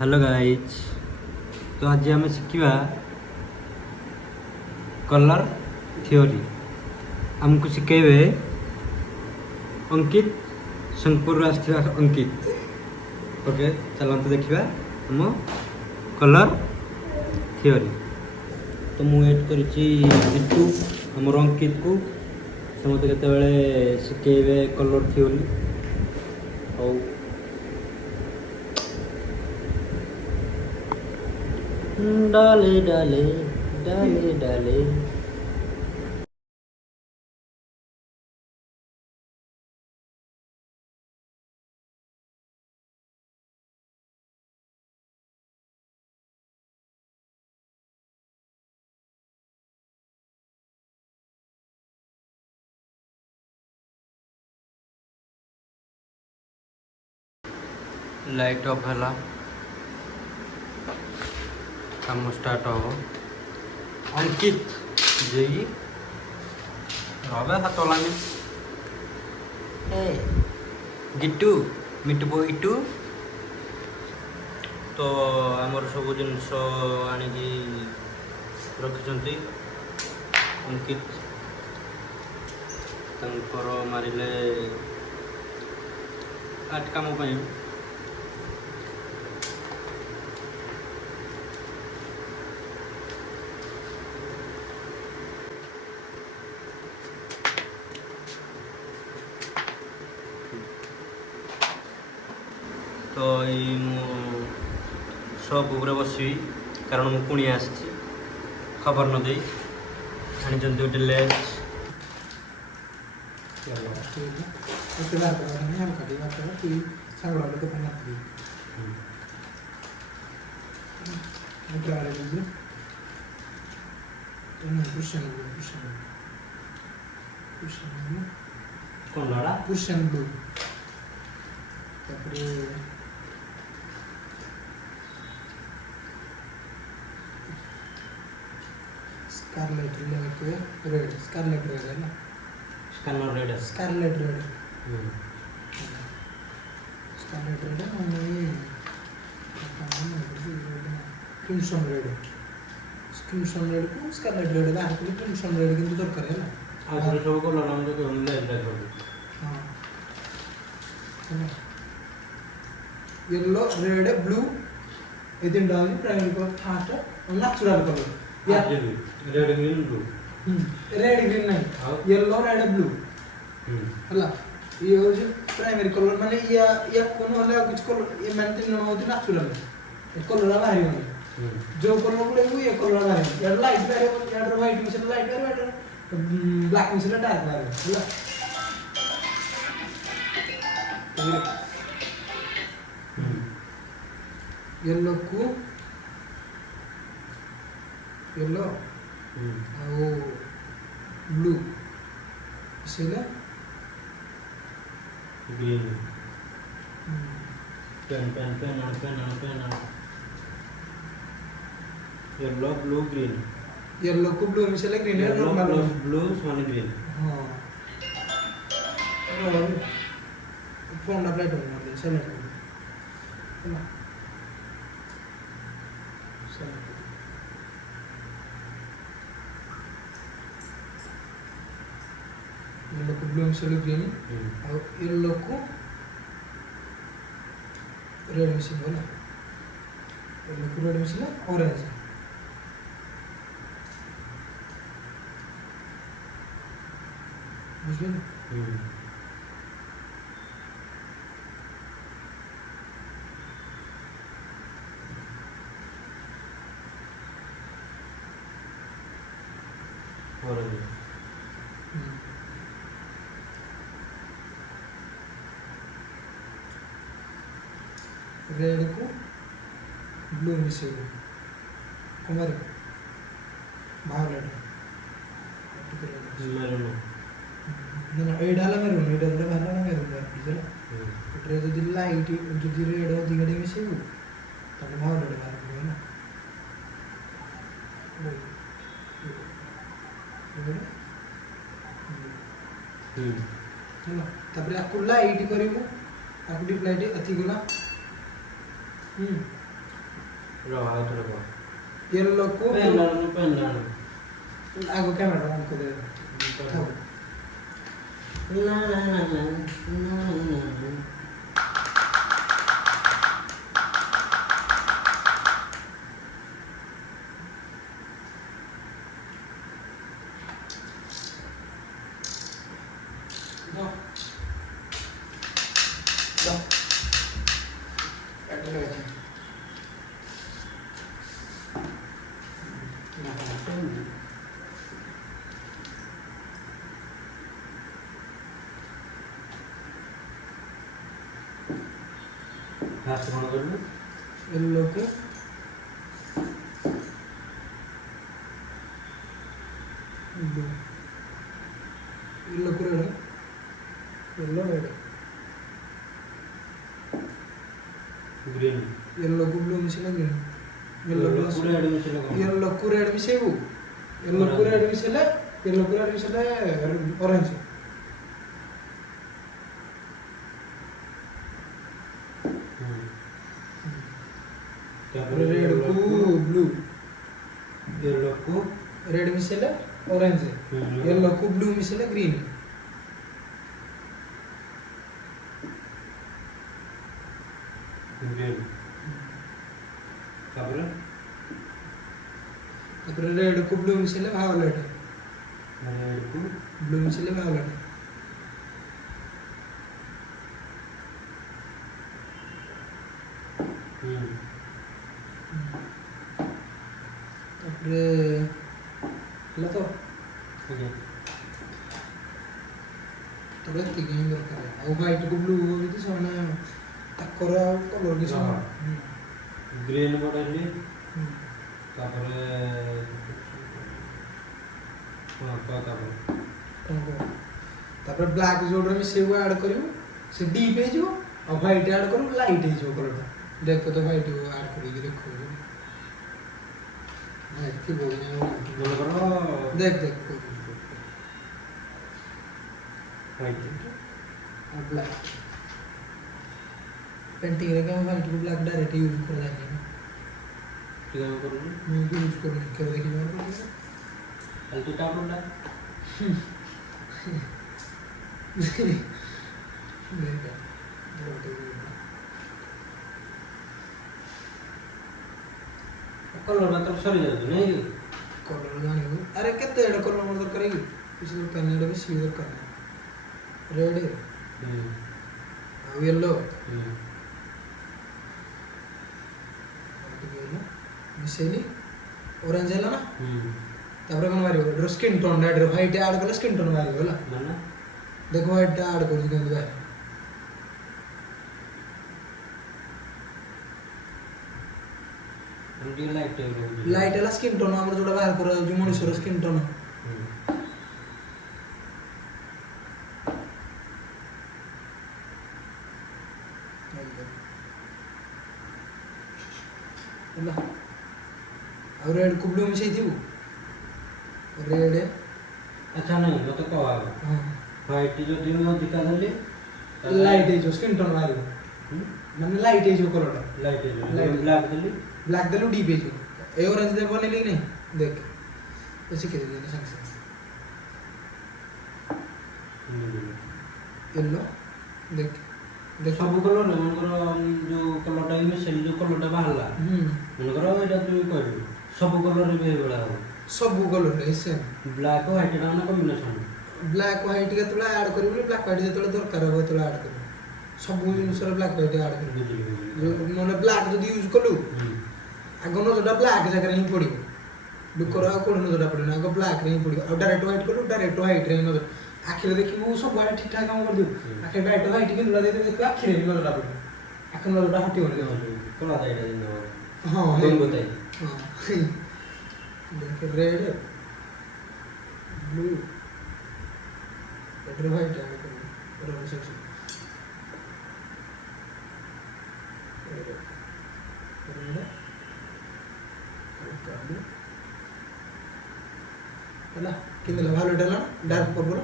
Hello guys. तो आज आम शिखा कलर थ्योरी। आमको शिखेबे अंकित सोनपुर आसथिबा अंकित। ओके चलते देखा आम कलर थ्योरी। तो मुझे वेट करू आमर अंकित को से मत के शिखेबे कलर थ्योरी। और डाले डाले डाले डाले लाइट ऑफ है काम स्टार्ट हो। अंकित जी रवे हाथ लानी गिट्टू मिट्टू बो इटू। तो आमर सब जिनस आनिकी रखिछंती अंकित तंकर मारिले आर्ट काम पाई। तो ये सब उपरे बसबी कारण मु कुणिया आसी खबर न दे आनी गोटे लेंस। कौन लड़ा Persian blue. तापरे स्कारलेट रेड स्कारलेट रेड है ना। स्कैनर रेड है। स्कारलेट रेड स्कारलेट रेड है और क्रिम्सन रेड क्रिम्सन रेड को स्कारलेट रेड बाहर को क्रिम्सन रेड किंतु दरकार है ना। आगुरी सब कलर हम तो हमले एटा हाँ येलो रेड ब्लू ये तीन डाउन प्राइमरी कलर फास्ट और नेचुरल कलर या red green blue red green नहीं येलो रेड ब्लू हला ये हो जो प्राइमरी कलर माने या कोन वाला कुछ कलर ये माने तीन होती नेचुरल ये कलर बाहरी होने जो कलर ले वो ये कलर बाहरी या लाइट बाहरी या व्हाइट में से लाइट बाहरी ब्लैक में से डार्क बाहरी हला येलो को येलो आओ ब्लू इसलिए green pen yellow blue green yellow को ब्लू मिसले ग्रीन है नॉर्मल ब्लू सोनी ग्रीन। हां फोन अप्लाई करना है सेलेक्ट है ना येलो को ब्लू मिसले ग्रीन और येलो को रेड मिसले ना येलो को रेड मिसले ऑरेंज बुझे ऑरेंज रेड को ब्लू मिसले कुमार वायलेट मेरून ना एडाला मेरून एडाला बाहर मेरून बुझला एटा जदी लाइट जदी रेड अधिक डे मिसेबु तने वायलेट बाहर हो ना है ना तापर आकु लाइट करिवो आकु डिप लाइट अथि गला रहा थोड़ा बहुत येलो को पहनना आगो कैमरा ऑन कर दे ला ला ला ला दो दो बैठ ले हाथ कौन कर लो येलो को ब्लू येलो को red yellow red green yellow को ब्लू मिसेला ग्रीन येलो पूरे एड में चलो येलो को रेड मिसेबू येलो को रेड मिसेला ऑरेंज रेड को ब्लू येलो को रेड मिसेला ऑरेंज येलो को ब्लू मिसेला ग्रीन ग्रीन तापर रेड को ब्लू मिसेला वायलेट रेड को ब्लू मिसेला वायलेट तापरे ହେଲା ତ ओके ତୋର ଏତିକି ହିଁ ଦରକାର ଆଉ ହ୍ୱାଇଟ୍ କୁ ବ୍ଲୁ ଯଦି ସେମାନେ ତାଙ୍କର ଆଉ କଲର୍ କିଛି ହଁ। ग्रीन बडली ହୁଁ तापर हां तापर କ'ଣ କହ ତାପରେ ବ୍ଲାକ୍ ଯୋଉଟାରେ ମିଶେଇବୁ ଆଡ଼୍ କରିବୁ ସେ ଡିପ୍ ହେଇଯିବ ଆଉ ହ୍ୱାଇଟ୍ ଆଡ଼୍ କରିବୁ ଲାଇଟ୍ ହେଇଯିବ କଲର୍ଟା ଦେଖ ତ ହ୍ୱାଇଟ୍ ଆଡ଼୍ କରିକି ଦେଖୁ ଥିବ କି ନାହିଁ मन करो देख देख व्हाइट और ब्लैक पेंटिंग रे हम व्हाइट को ब्लैक डायरेक्ट यूज कर जाएंगे ना क्या करो मैं यूज करने के देखिए मैं हल्की टाप होता कलर मतलब सरी जातो नहीं कलर जाने को अरे कितने एड कलर मर्डर करेगी कुछ तो करने में सीधर करना रेड और येलो मिसेली ऑरेंज है ना तापर कौन मारियो draw skin tone add white add कर स्किन टोन मारियो होला माना देखो व्हाइट ऐड कर दियो भाई हम लाइट लाइट वाला स्किन टोन हमर जोड़ा बाहर कर जो मनुष्य स्किन टोन ହେଲା और रेड को ब्लू मिसई थिबु रेड अच्छा नहीं वो तो कहा हां व्हाइट जो दिन में दिखा दले लाइट है जो स्किन टोन मारियो माने लाइट है जो कलर लाइट है Light. ब्लैक दले ब्लैक दलु डीप है जो ए ऑरेंज दे बने नहीं देख ऐसे के दे संग से येलो देख देख सब कलर मनकर जो कलरटा में से जो कलरटा बाहरला मनकर एटा तू कहलु सब कलर रे बेबड़ा हो सब कलर है सेम ब्लैक और व्हाइट ना कॉम्बिनेशन ब्लैक व्हाइट के तोला ऐड करियो ब्लैक व्हाइट जे तोला दरकार हो तोला ऐड करियो सब जिनिस रे ब्लैक व्हाइट ऐड करियो बुझली नोले ब्लैक जदी यूज कलु आगो न जोटा ब्लैक जगह रे ही पड़ियो दुकर आ कोन न जोटा पड़ियो आगो ब्लैक रे ही पड़ियो और डायरेक्ट व्हाइट कलु डायरेक्ट व्हाइट रे न आखिर देखिबो सब बारे ठीक ठाक काम कर दियो आखिर डायरेक्ट व्हाइट के नुला दे देखो आखिर रे न जोटा पड़ियो आखिर न जोटा हटियो रे कला दाइटा दिन हां दिन बताई हां देख red blue red white add करो और सेक्शन रेड ହେଲା କିନ୍ଦଲା ଭାଲୋ ଡାଲା dark purple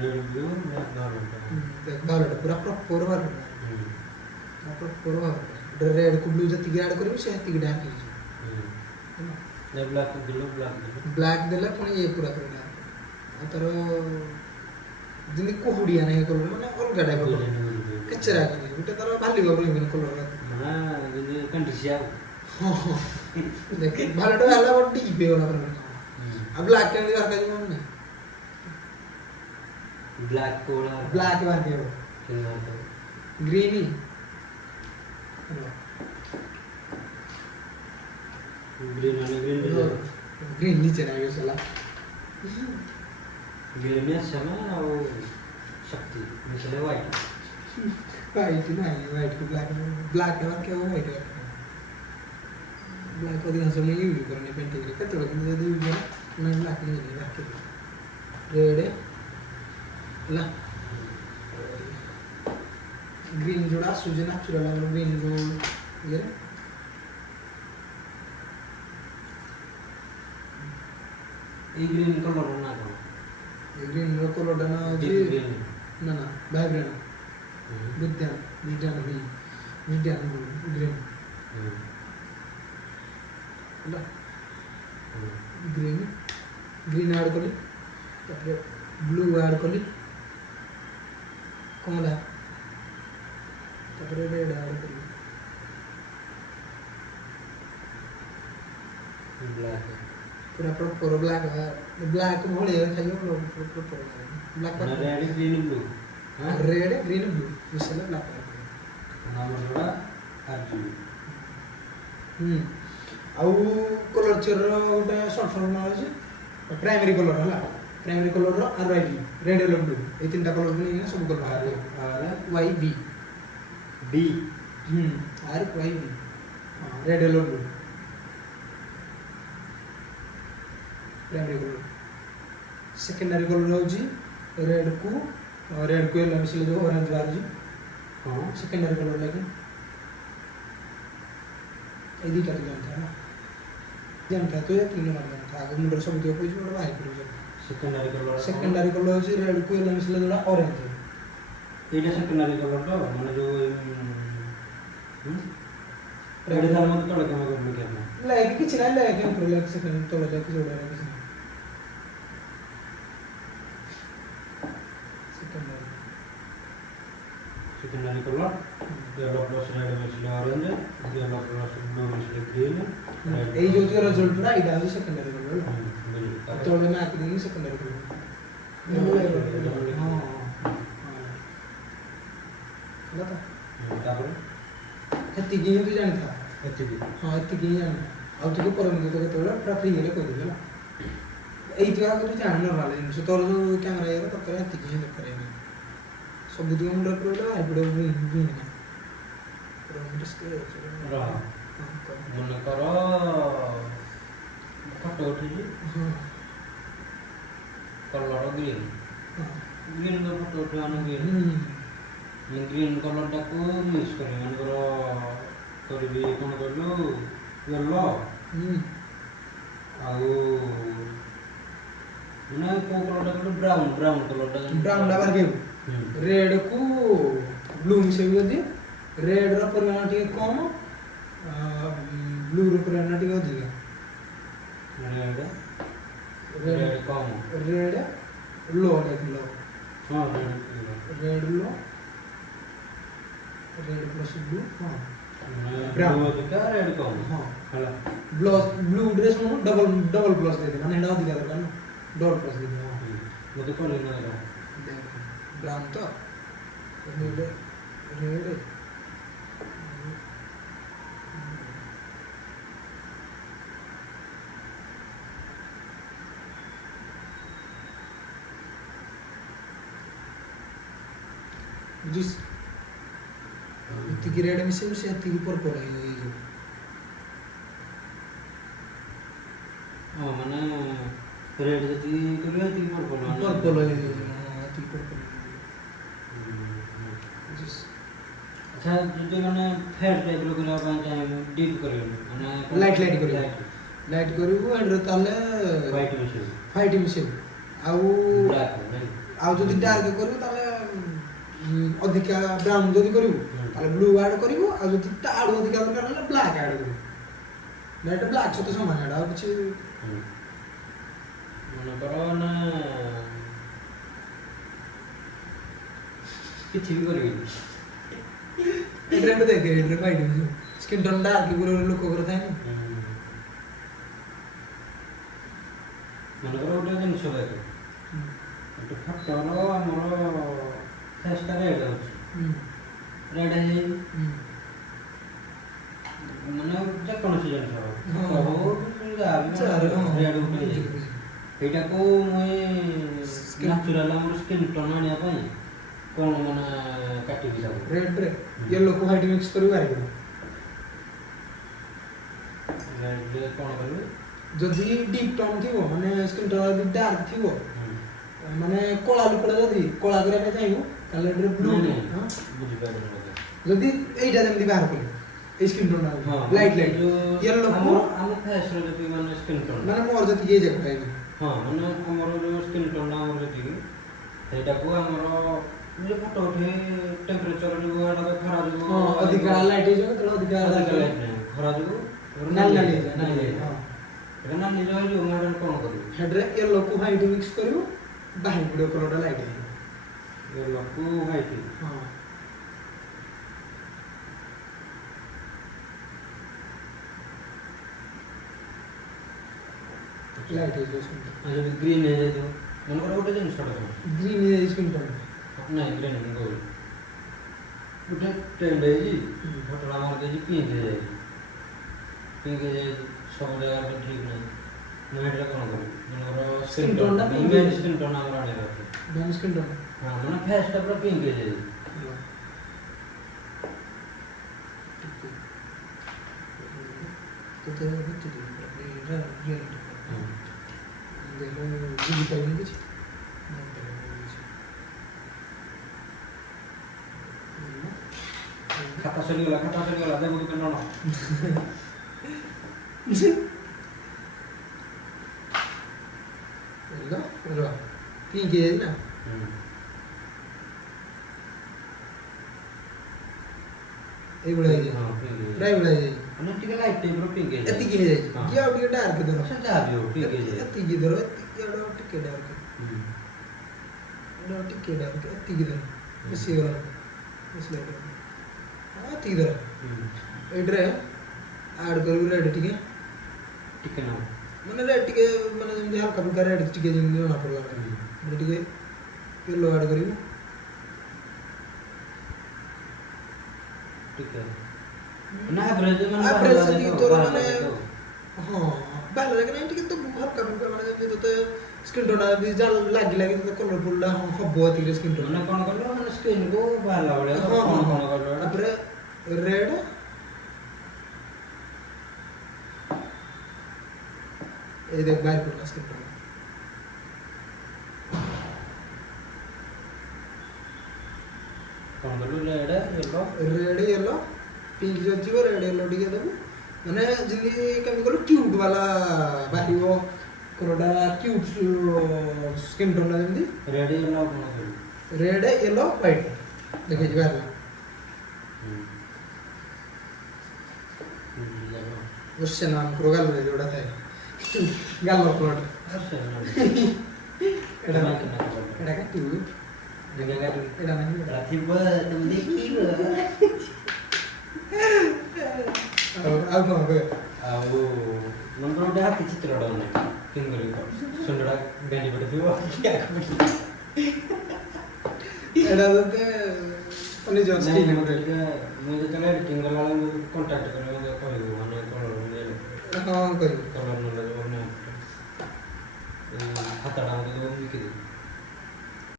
red blue black देख भालोटा पूरा प्रॉपर भालो प्रॉपर भालो रेड को ब्लू जति ऐड करू से हति डार्क हो ने ब्लैक दिलो ब्लैक देले पुणी ये पूरा पूरा डार्क आ तर जिंदि कोहुडिया नहीं कलर माने अलग टाइप कलर कचरा के गुटे तर भाली बाबू इन कलर माने जे कंट्रीसिया देख भालटा हला बड्डी पे वाला पर अब ब्लैक के अंदर का जो नहीं ब्लैक कोला ब्लैक बार के ग्रीनी ग्रीन ग्रीन नीचे ना ये साला ग्रीन में समय और शक्ति मिसले वाइट वाइट नहीं वाइट को ब्लैक ब्लैक है क्या वो वाइट है ब्लैक को दिन से मैं यूज करने पेंटिंग के तो लेकिन यदि यूज नहीं ब्लैक नहीं है ब्लैक रेड है ला ग्रीन जोड़ा सूजन नेचुरल है ग्रीन जो ये ग्रीन कलर ना को ग्रीन कलर ना जी ग्रीन ना ना वाइब्रेंट विद्यान विद्यान भी विद्यान ग्रीन ला ग्रीन ग्रीन ऐड कर ली तापर ब्लू ऐड कर ली कमला तापर रेड ऐड कर ली ब्लैक पूरा प्रॉपर ब्लैक है ब्लैक भले खाइयो proper black red green blue हां रेड ग्रीन ब्लू मिसले ब्लैक नाम जोड़ा आरजीबी आउ कलर चेर गोटे शॉर्ट फॉर्म ना अछि प्राइमरी कलर हला प्राइमरी कलर रो आरआईबी रेड येलो ब्लू ए तीनटा कलर को नहीं सब colour R Y B B R Y B red yellow blue primary colour secondary colour होजी रेड को येलो मिसले जो ऑरेंज बार जी हां सेकेंडरी कलर लेकिन ए दीटा तो जानता तो ये तीन नंबर था आगे मुंडर सब दियो कोई बड़ा भाई करू सेकेंडरी कलर होजी रेड को येलो मिसले जोड़ा ऑरेंज एटा सेकेंडरी कलर तो माने जो रेड दाम तो तोड़ के मगर क्या ना लाइक किछ ना लाइक हम pro लाइक सेकंड तो लगा के जोड़ा है किछ secondary colour yellow plus red मिसले ऑरेंज येलो प्लस ब्लू मिसले ग्रीन ए जो जो रिजल्ट ना इडा भी सेकेंडरी कलर तो में आके नहीं सेकेंडरी कलर हां लता तापर हत्ती की तो जानता एचडी हां हत्ती की जान अब तो परम तो केतोला पूरा फ्री ले कोइ देला एई तो आके तो जान नॉर्मल है सो तोर जो कैमरा है तो करे हत्ती की करे सब बुद्धि मुंडा प्रोला आइबडो बुन प्रोमिटस के रहा मन करो फोटो उठी हां कलर ग्रीन ग्रीन का फोटो उठाने ग्रीन ग्रीन कलर टाको मिक्स करी मन करो करबी कोन करलो येलो आउ ना को कलर टाको ब्राउन कलर टाको ब्राउन ला बार के रेड को ब्लू मिसे भी रेड रो परिमाण टिके कम ब्लू रो परिमाण टिके अधिक रेड कम रेड लो लाइक लो हां रेड लो रेड प्लस ब्लू हां ब्राउन का रेड कम हां हला ब्लू ड्रेस में डबल प्लस दे दे माने हेडा अधिक दरकार ना डबल प्लस दे दे हां मते कोले ना ब्राउन तो रेड रेड जिस इतनी रेड में से इतनी पर्पल है ये जो हां माने रेड जति करियो ती पर्पल है इतनी पर्पल जिस अच्छा जति माने फेड टाइप रो करिया पा चाहे डीप करियो माने लाइट करियो एंड ताले व्हाइट मिसे आउ ब्लैक आउ जति डार्क करियो ताले अधिका ब्राउन जति करियो ତାହେଲେ ବ୍ଲୁ ଆଡ୍ କରିବୁ ଆଉ ଯଦି ତାଠୁ ଅଧିକା ଦରକାର ହେଲେ ବ୍ଲାକ୍ ଆଡ୍ କରିବୁ ନାଇଁ ବ୍ଲାକ୍ ସହିତ ସମାନ ଏଇଟା ଆଉ କିଛି ମନେକର ନା କିଛି ବି କରିବିନି ଏଇଟା ଦେଖେ ଏଇଟା କହିବି ସ୍କିନ୍ ଟୋନ୍ ଡାର୍କ ଗୁରୁ ଲୋକଙ୍କର ଥାଏ ନା ମନେକର ଗୋଟେ ଜିନିଷ ଦେଖ ଗୋଟେ ଫଟୋର ଆମର ଫେସ୍ଟା ରେଡ୍ ଅଛି ରେଡ୍ ହେଇଯାଇଛି ମାନେ ଯେକୌଣସି ଜିନିଷ ସେଇଟାକୁ ମୁଇଁ ନ୍ୟାଚୁରାଲ ଆମର ସ୍କିନ୍ ଟୋନ୍ ଆଣିବା ପାଇଁ କ'ଣ ମାନେ କାଟିବି ତାକୁ ରେଡ୍ରେ ୟେଲୋକୁ ହ୍ୱାଇଟ୍ ମିକ୍ସ କରି ପାରିବୁ ରେଡ୍ରେ କ'ଣ କରିବି ଯଦି ଡିପ୍ ଟୋନ୍ ଥିବ ମାନେ ସ୍କିନ୍ ଟୋନ୍ ଯଦି ଡାର୍କ ଥିବ ମାନେ କଳା ଲୁକଟା ଯଦି କଳା କରିବା ପାଇଁ ଚାହିଁବୁ ତାହେଲେ ଏଇଟା ବ୍ଲୁ ବୁଝିପାରିଲି ଯଦି ଏଇଟା ଯେମିତି ବାହାର କଲେ এই skin tone light light yellow ଆମ ଫେସ୍ର ଯେତିକି ମାନେ ସ୍କିନ୍ ଟୋନ୍ ମାନେ ମୋର ଯେତିକି ଏଇ ଯାକ ପାଇବି ହଁ ମାନେ ଆମର ଯେଉଁ ସ୍କିନ୍ ଟୋନ୍ଟା ଆମର ଯେତିକି ସେଇଟାକୁ ଆମର ଯେଉଁ ଫଟୋ ଉଠେଇ ଟେମ୍ପରେଚର୍ ଯୋଗୁଁ ଏଇଟା ଖରା ଯୋଗୁଁ ଅଧିକା ଲାଇଟ୍ ହେଇଯିବ ତେଣୁ ଅଧିକା ଲାଇଟ୍ ଖରା ଯୋଗୁଁ ନାଲି ନାଲି ହେଇଯାଏ ନାଲି ହଁ ଏଇଟା ନାଲି ରହିଯିବ ମୁଁ ଏଇଟା କ'ଣ କରିବି ହେଡ୍ରେ ୟେଲୋକୁ ହ୍ୱାଇଟ୍ ମିକ୍ସ କରିବୁ ବାହାରି ପଡ଼ିବ କଲର୍ଟା ଲାଇଟ୍ ହେଇଯିବ ୟେଲୋକୁ ହ୍ୱାଇଟ୍ ହଁ ଲାଇଟ୍ ହେଇଯିବ ସ୍କିନ୍ ଟୋନ୍ ଆଉ ଯଦି ଗ୍ରୀନ୍ ହେଇଯାଇଥିବ ମନେକର ଗୋଟେ ଜିନିଷଟା ଗ୍ରୀନ୍ ହେଇଯାଇଛି ସ୍କିନ୍ ଟୋନ୍ ନାଇଁ ଗ୍ରୀନ୍ କହୁଛି ଗୋଟେ ଟେଣ୍ଡ ହେଇଛି ଫଟୋଟା ଆମର ଦେଇଛି ପିଙ୍କ ହେଇଯାଇଛି ସବୁ ଜାଗାରେ ଠିକ୍ ନାହିଁ ମୁଁ ଏଇଟା କ'ଣ କରିବି ମନେକର ସ୍କିନ୍ ଟୋନ୍ଟା ମେନ୍ ସ୍କିନ୍ ଟୋନ୍ ଆମର ଆଣିବାର ଅଛି ମେନ୍ ସ୍କିନ୍ ଟୋନ୍ ହଁ ମାନେ ଫେସ୍ଟା ପୁରା ପିଙ୍କ ହେଇଯାଇଛି ତୋତେ ରିଆଲିଟି ବୁଝିପାରିନି କିଛି ଖାତା ସରିଗଲା ଦେବୁ କେତେ ଜଣ ପିଙ୍କ ହେଇଯାଇଛି ନା এইভଳିଆ ହେଇଯାଇଛି ପୁରା এইଭଳିଆ ହେଇଯାଇଛି ମାନେ ଟିକେ ଲାଇଟ୍ ଟାଇପ୍ର ପିଙ୍କ ହେଇଯାଇଛି ଏତିକି ହେଇଯାଇଛି କି ଆଉ ଟିକେ ଡାର୍କ ଧର ସେ ଯାହା ବି ହଉ ପିଙ୍କ ହେଇଯାଇଛି ଏତିକି ଧର ଏତିକି ଆଡ଼େ ଆଉ ଟିକେ ଡାର୍କ ଏଇଟା ଟିକେ ଡାର୍କ ଏତିକି ଧର ବେଶୀ ହେଇଗଲା ବେଶୀ ଲାଇଟ୍ ହଁ ଏତିକି ଧର ଏଇଟାରେ ଆଡ଼୍ କରିବୁ ରେଡ୍ ଟିକେ ନା ମାନେ ରେଡ୍ ଟିକେ ମାନେ ଯେମିତି ହାଲକା ଫୁଲକା ରେଡ୍ ଟିକେ ଯେମିତି ଜଣା ପଡ଼ିବ ଏଇଟା ଟିକେ ୟେଲୋ ଆଡ଼୍ କରିବୁ ଟିକେ ନା ଆଭରେଜ ସେତିକି ତୋର ମାନେ ହଁ ବାହାରିଲା କି ନାହିଁ ଟିକେ ତ ହାଲକା ଫୁଲକା ମାନେ ଯେମିତି ତୋତେ ସ୍କିନ୍ ଟୋନ୍ ଲାଗି ତୋତେ କଲରଫୁଲ୍ଟା ହବ ଏତିକି ସ୍କିନ୍ ଟୋନ୍ ମାନେ କ'ଣ କଲ ମାନେ ସ୍କିନ୍କୁ ବାହାରିଲା ଭଳିଆ ହଁ କ'ଣ କ'ଣ କଲ ତାପରେ ରେଡ୍ এই দেখ বাইর করলাম স্কিনটা କ'ଣ କଲୁ ରେଡ୍ ୟେଲୋ ପିଙ୍କ ଯଦି ଥିବ ରେଡ୍ ୟେଲୋ ଟିକେ ଦେବୁ ମାନେ ଯେମିତି କେମିତି କହିଲୁ କ୍ୟୁଟ୍ ବାଲା ବାହାରିବ କଲର୍ଟା କ୍ୟୁଟ୍ ସ୍କିନ୍ ଟୋନ୍ଟା ଯେମିତି ରେଡ୍ ୟେଲୋ କ'ଣ କଲୁ ରେଡ୍ ୟେଲୋ ହ୍ୱାଇଟ୍ ଦେଖେଇଛି ବାହାରିଲା ସେ ନାମକୁ ଗାଲରେ ଯୋଉଟା ଥାଏ ଗାଲ କଲର୍ଟା ଏଇଟା କାଟିବୁ ଏଇଟା ନାହିଁ ଥିବ ତମେ ଦେଖିବ ଆଉ କ'ଣ କହ ଆଉ ମନେକର ଗୋଟେ ହାତୀ ଚିତ୍ରଟା ବନେ କେମିତି କରିବ ସୁନ୍ଦରଟା ବେଲି ପଟେ ଥିବ ଏଇଟା ତୋତେ ନିଜ ସ୍କିଲ୍ ଗୋଟେ ମୁଁ ଯେତେବେଳେ ଏଡ଼ିଟିଂ କଲାବେଳେ ମୁଁ କଣ୍ଟାକ୍ଟ କଲେ ମୋତେ କହିବୁ ମାନେ କଲର୍ ହଁ କହିବୁ କଲର୍ ନହେଲେ ଖାତାଟା ମୋତେ ଦେବ ବିକିଦେବି